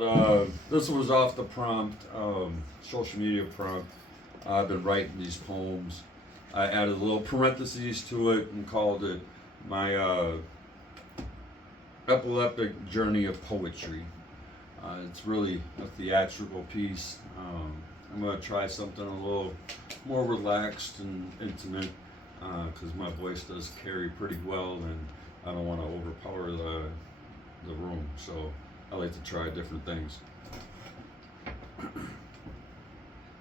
called, this was off the prompt, social media prompt. I've been writing these poems. I added a little parentheses to it and called it my epileptic journey of poetry. It's really a theatrical piece. I'm going to try something a little more relaxed and intimate because my voice does carry pretty well and I don't want to overpower the room. So I like to try different things.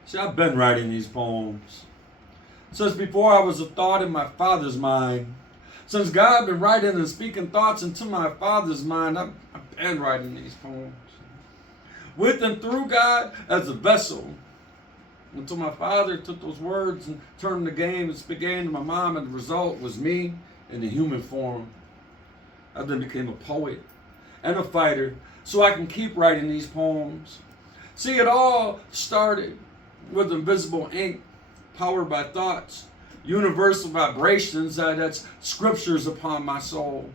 See, I've been writing these poems since before I was a thought in my father's mind. Since God been writing and speaking thoughts into my father's mind, I've been writing these poems. With and through God as a vessel. Until my father took those words and turned the game and began to my mom, and the result was me in the human form. I then became a poet and a fighter so I can keep writing these poems. See, it all started with invisible ink, powered by thoughts, universal vibrations, that's scriptures upon my soul.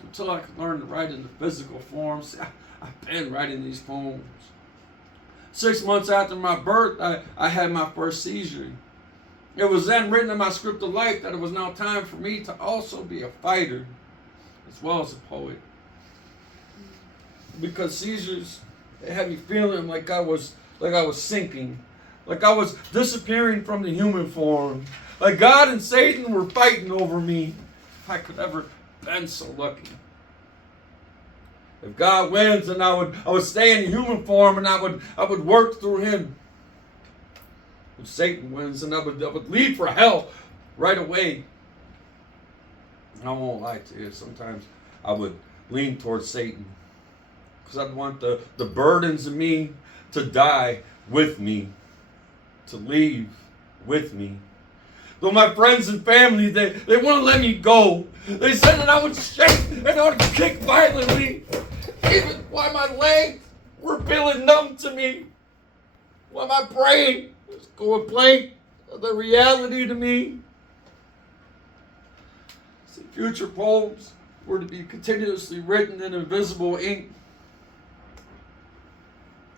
Until I could learn to write in the physical form. See, I've been writing these poems. 6 months after my birth, I had my first seizure. It was then written in my script of life that it was now time for me to also be a fighter as well as a poet. Because seizures, they had me feeling like I was sinking, like I was disappearing from the human form, like God and Satan were fighting over me. If I could ever been so lucky. If God wins, then I would stay in human form and I would work through him. If Satan wins, then I would leave for hell right away. I won't lie to you. Sometimes I would lean towards Satan because I'd want the burdens of me to die with me, to leave with me. Though my friends and family, they wouldn't let me go. They said that I would shake and I would kick violently. Even while my legs were feeling numb to me. While my brain was going blank of the reality to me. See, future poems were to be continuously written in invisible ink.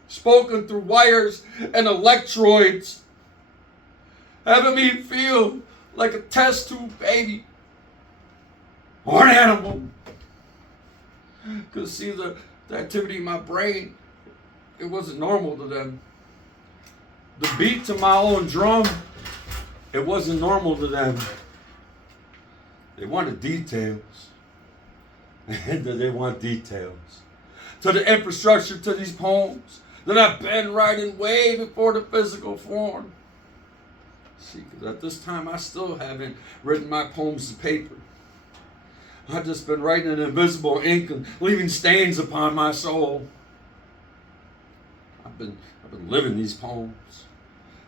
Spoken through wires and electrodes. Having me feel like a test tube baby or an animal. Because see, the activity in my brain, it wasn't normal to them. The beat to my own drum, it wasn't normal to them. They wanted details. And they want details. To the infrastructure to these poems that I've been writing way before the physical form. See, because at this time I still haven't written my poems to paper. I've just been writing in invisible ink and leaving stains upon my soul. I've been living these poems.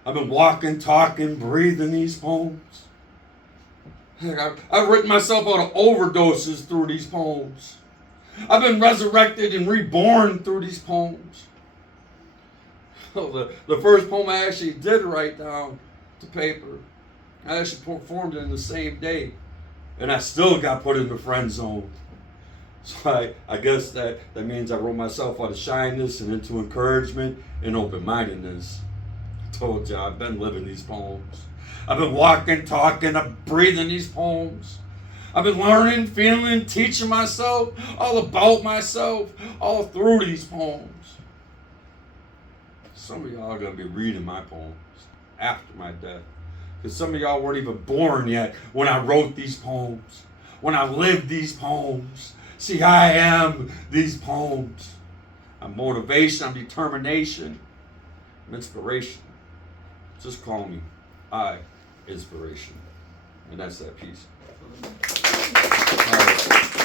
I've been walking, talking, breathing these poems. I've written myself out of overdoses through these poems. I've been resurrected and reborn through these poems. The first poem I actually did write down to paper, I actually performed it in the same day. And I still got put in the friend zone. So I guess that means I wrote myself out of shyness and into encouragement and open-mindedness. I told you, I've been living these poems. I've been walking, talking, I'm breathing these poems. I've been learning, feeling, teaching myself, all about myself, all through these poems. Some of y'all are going to be reading my poems after my death. Because some of y'all weren't even born yet when I wrote these poems. When I lived these poems. See, I am these poems. I'm motivation, I'm determination, I'm inspiration. Just call me I-nspiration. And that's that piece. All right.